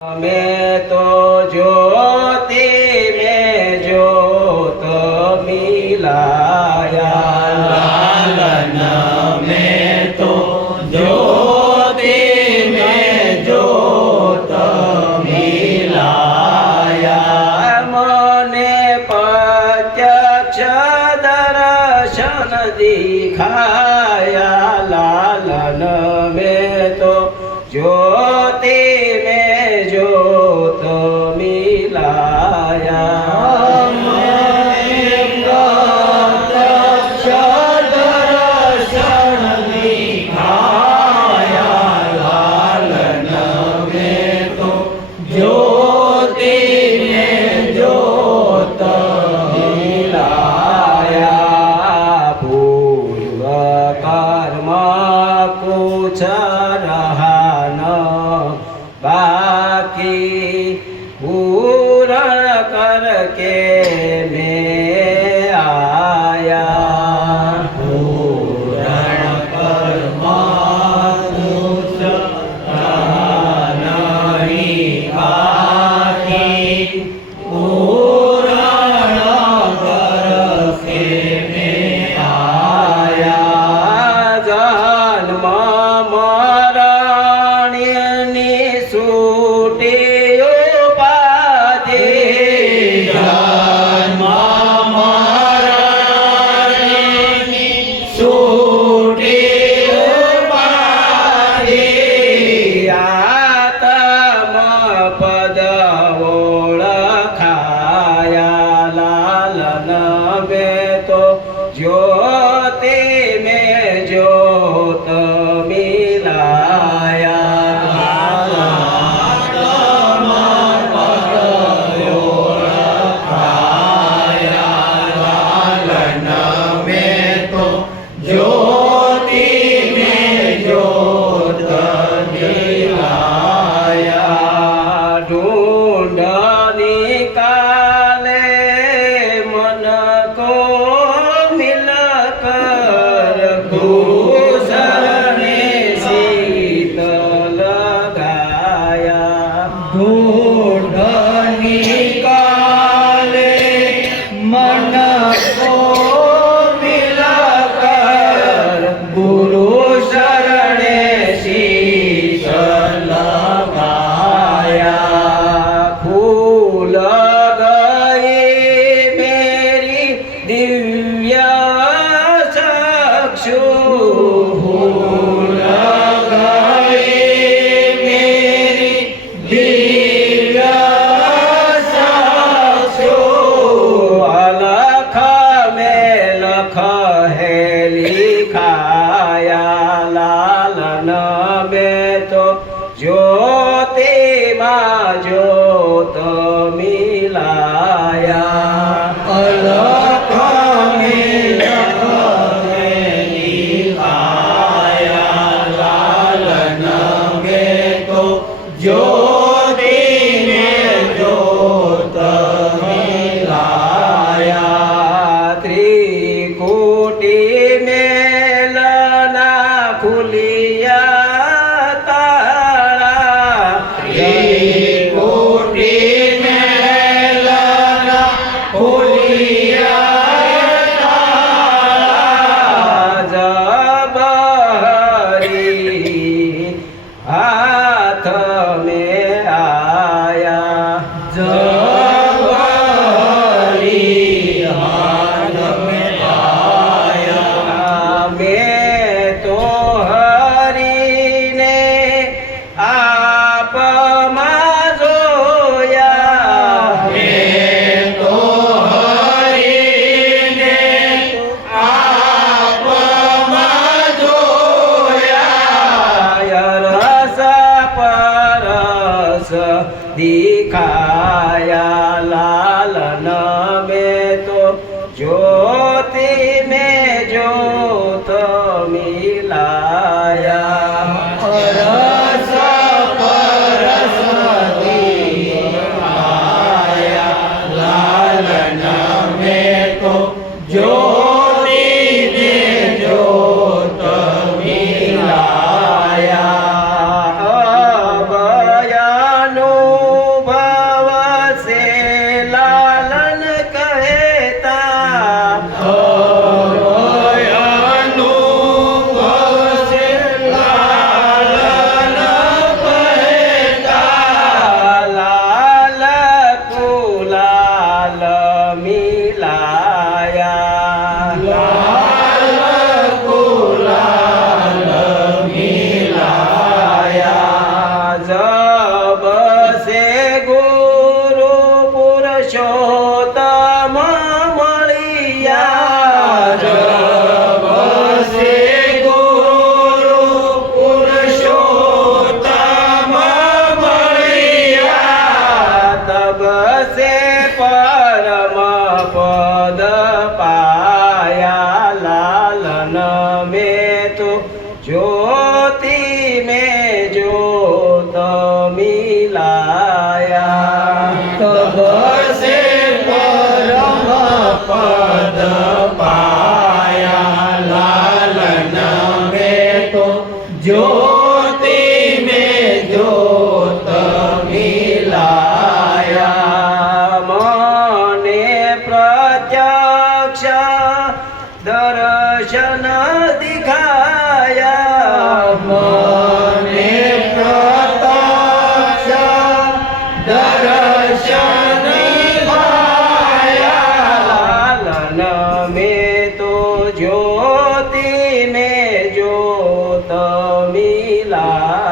मैं तो ज्योति में ज्योत मिलाया, लालन में तो ज्योति में ज्योत मिलाया। मने प्रत्यक्ष दर्शन दिखाया, लालन में तो ज्योति में ज्योत मिलाया। प्रत्यक्ष दर्शन दिखाया, लालन में तो ज्योति में ज्योत मिलाया। पूर्व कर्म कुछ रहा न बाकी, पूर्ण करके मैं आया। पूर्ण कर्म कुछ रहा नहीं बाकी, पूर्ण करके मैं आया। जन्म मरणनि सूटे उपाधि, जन्म मरणनि सूटे उपाधि, आत्म पद ओळखाया, लालन में तो ज्योति में ज्योत मिलाया। लालन में तो ज्योति में ज्योत मिलाया। ढूंढ निकाले मन को मिलकर, भूषण शीतल गाया। ढूंढ निकाले मन को मिलकर, गुरु शरण शीतल गाया। फूल गई मेरी दिव्य चक्षु, फूल गई मेरी दिव्य चक्षु, अलख में लख है लिखाया, लालन में तो ज्योति माँ ज्योत मिलाया। अलख में लख है लिखाया, लालन में तो ज्योति में ज्योत मिलाया। त्रिकुटी में लना खुलिया तारा, त्रिकुटी में लना खुलिया तारा, जब हरि हाथ में आया, जब हरि हाथ में आया। मैं तो हरि ने आप माजोया, मैं तो हरि ने आप माजोया। रस परस दिखाया, लालन में तो ज्योति में ज्योत मिलाया। रस परस दिखाया, लालन में तो ज्योति में ज्योत मिलाया। अभयानु મિલા